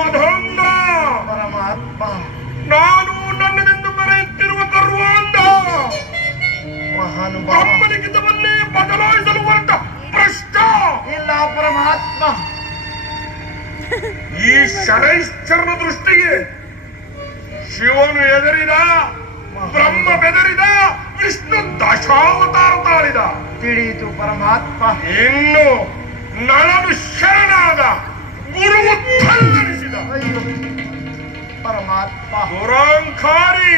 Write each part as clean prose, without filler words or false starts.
ಮಧಂಗ ಪರಮಾತ್ಮ ನಾನು ನನ್ನದೆಂದು ಮೆರೆಯುತ್ತಿರುವ ಗರ್ವಾಂಧ ಮಹಾನುಭಾವ ಬ್ರಹ್ಮಲಿಖಿತವನ್ನೇ ಬದಲಾಯಿಸಲು ಹೊರಟ ಭ್ರಷ್ಟ ಇಲ್ಲ ಪರಮಾತ್ಮ. ಈ ಶನೈಶ್ಚರನ ದೃಷ್ಟಿಗೆ ಶಿವನು ಎದರಿದ, ಬ್ರಹ್ಮ ಬೆದರಿದ, ವಿಷ್ಣು ದಶಾವತಾರ ತಾಳಿದ. ತಿಳಿಯಿತು ಪರಮಾತ್ಮ. ಇನ್ನು ನಳನು ಶರಣಾದ, ಗುರುವು ತಲ್ಲಣಿಸಿದ. ಅಯ್ಯೋ ಪರಮಾತ್ಮ. ದುರಾಂಕಾರಿ,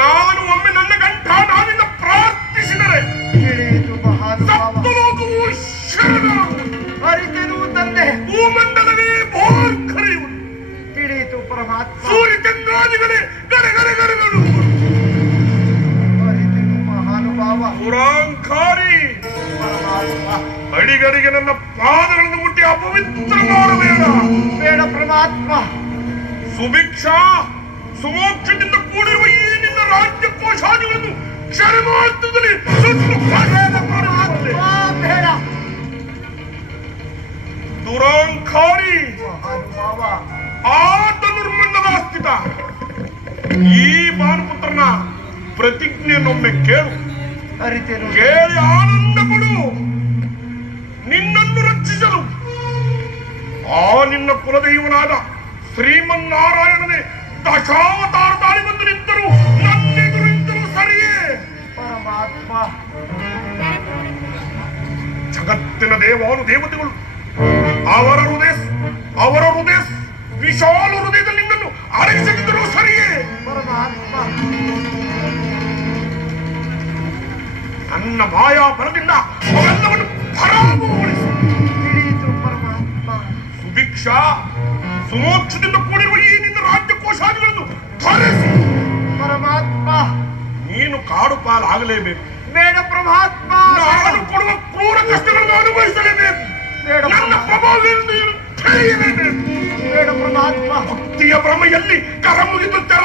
ನಾನು ಒಮ್ಮೆ ನನ್ನ ಕಂಠ ನಾವಿಂದ ಪ್ರಾರ್ಥಿಸಿದರೆ ತಿಳಿಯಿತು ಮಹಾನುಭಾವ. ಸಪ್ತಲೋಕವು ಶರಣಾಗುವುದು, ಅರಿತೆನು ತಂದೆ. ಭೂಮಂಡಲವೇ ಭೋರ್ಕರೆಯುವುದು, ತಿಳಿಯಿತು ಪರಮಾತ್ಮ. ಸೂರ್ಯ ಚಂದ್ರಾದಿಗಳೇ ಗಡಗಡಗಡಗಡು. ಅರಿತೆನು ಮಹಾನುಭಾವ. ದುರಾಂಕಾರಿ, ಪರಮಾತ್ಮ. ಅಡಿಗಡಿಗೆ ನನ್ನ ಪಾದಗಳನ್ನು ಮುಟ್ಟಿ ಅಪವಿತ್ರ ಮಾಡಬೇಡ. ಬೇಡ ಪರಮಾತ್ಮ. ಸುಭಿಕ್ಷಾ ಸುಮೋಕ್ಷದಿಂದ ಕೂಡಿರುವ ಈ ನಿನ್ನ ರಾಜ್ಯ ಕೋಶಾದಿಗಳನ್ನು ಕ್ಷಣಮಾತ್ರದಲ್ಲಿ ಸುಟ್ಟು ಪರಮಾತ್ಮ ಬೇಡ. ದುರಾಂಕಾರಿ, ಮಹಾನುಭಾವ. ಆತ ನಿರ್ಮಂಡಲ ಸ್ಥಿತ ಈ ಭಾನುಪುತ್ರನ ಪ್ರತಿಜ್ಞೆಯನ್ನೊಮ್ಮೆ ಕೇಳು. ಅರಿತೆನು. ಕೇಳಿ ಆನಂದ ಪಡು. ನಿನ್ನನ್ನು ರಕ್ಷಿಸಲು ಆ ನಿನ್ನ ಕುಲದೈವನಾದ ಶ್ರೀಮನ್ನಾರಾಯಣನೇ ದಶಾವತಾರ ತಾಳಿ ಬಂದು ನಿಂತರು, ನನ್ನೆದುರಿದ್ದರು ಸರಿಯೇ. ಪರಮಾತ್ಮ. ಜಗತ್ತಿನ ದೇವಾನು ದೇವತೆಗಳು ಅವರ ಹೃದಯ ವಿಶಾಲ ಹೃದಯದಲ್ಲಿ ನಿನ್ನನ್ನು ಅರಗಿಸಿದ್ದರು ಸರಿಯೇ. ಪರಮಾತ್ಮ. ನನ್ನ ಮಾಯಾ ಬಲದಿಂದ ಅವೆಲ್ಲವನ್ನು ಪರಾಭವಗೊಳಿಸು. ತಿಳಿಯಿತು ಪರಮಾತ್ಮ. ಸುಭಿಕ್ಷಾ ಸುಮೋಕ್ಷದಿಂದ ಕೂಡಿರುವ ಈ ನಿನ್ನ ರಾಜ್ಯ ಕೋಶಾದಿಗಳನ್ನು ಧರಿಸಿ ಪರಮಾತ್ಮ. ನೀನು ಕಾಡು ಪಾಲಾಗಲೇಬೇಕು. ಬೇಡ ಪರಮಾತ್ಮ. ನಾನು ಕೊಡುವ ಕ್ರೂರ ಕಷ್ಟಗಳನ್ನು ಅನುಭವಿಸಲೇಬೇಕು. ಬೇಡ ನನ್ನ ಪ್ರಭಾವವನ್ನು ತಿಳಿಯಲೇಬೇಕು. ಬೇಡ ಪರಮಾತ್ಮ. ಭಕ್ತಿಯ ಭ್ರಮೆಯಲ್ಲಿ ಕರ ಮುಗಿದು